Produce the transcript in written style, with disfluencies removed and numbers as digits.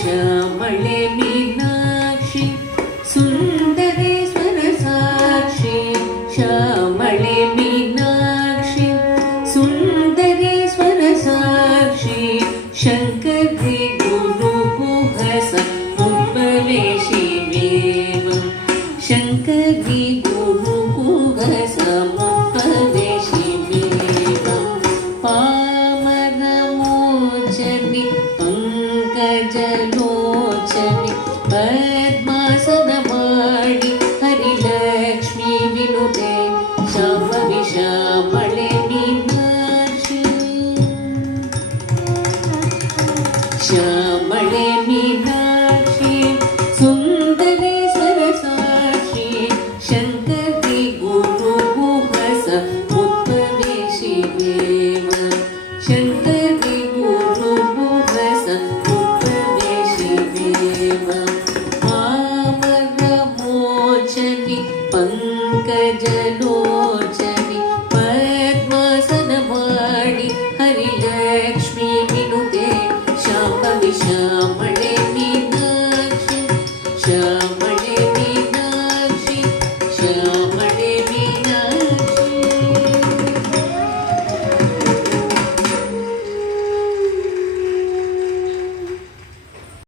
श्यामळे Meenakshi Sundareshwar साक्षी श्यामळे Meenakshi Sundareshwar साक्षी शङ्करी गुरुगुहस मुद्बलेशि देव शङ्करी गुरुगुहस मुद्बलेशि देव पामरमोचनि पंकजलोचनि पद्मासन माडि Harilakshmi विनुते Shambhavi श्यामळे Meenakshi श्यामळे Meenakshi Sundareshwar साक्षी शङ्करी गुरुगुहस मुद्बलेशि देव शङ्करी गुरुगुहस मुद्बलेशि देव पामरमोचनि पंकजलोचनि पद्मासन माडि Harilakshmi विनुते Shambhavi श्यामळे Meenakshi Shyam